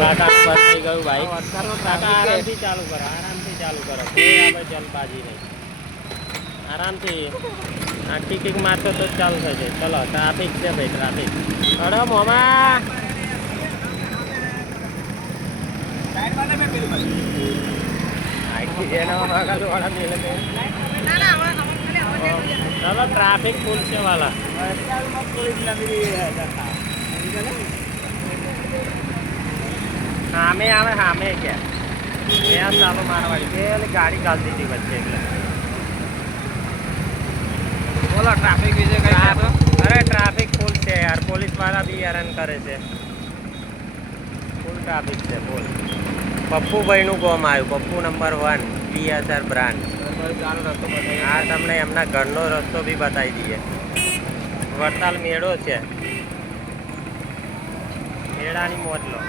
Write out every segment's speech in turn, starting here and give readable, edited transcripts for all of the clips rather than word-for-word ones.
કાકા બંધ થઈ ગયું ભાઈ. કાકા આરામથી ચાલુ કરો, આરામથી ચાલુ કરો, કોઈ આપણે જલ્દબાજી નહીં. આરામથી આ ટિકિટ મારતો તો જ ચાલુ થશે. ચલો ટ્રાફિક છે ભાઈ, ટ્રાફિક. અરે મોમા चलो ट्रैफिक फुल से वाला સામે આવે સામે क्या यहाँ ચાલો મારવાડી પેલી ગાડી ચાલતી હતી વચ્ચે એટલે બોલો ટ્રાફિક વિશે કઈ તો અરે ટ્રાફિક ફૂલ છે યાર પોલીસ વાળા બી હેરાન કરે છે ફૂલ ટ્રાફિક છે ફૂલ પપ્પુભાઈ નું કોમ આવ્યું પપ્પુ નંબર 1 PSR બ્રાન્ડ હા તમને એમના ઘરનો રસ્તો બી બતાવી દઈએ વડતાલ મેળો છે મેળાની મોજ લો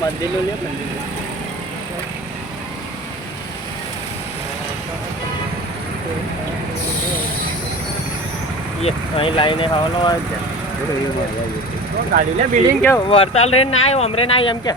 મંદિર નું લે મંદિર અહીં લાઈને હવાનો હોય છે ગાડી લે બિલ્ડિંગ કે વડતાલ રેન ના આવ્યો અમરે ના એમ કે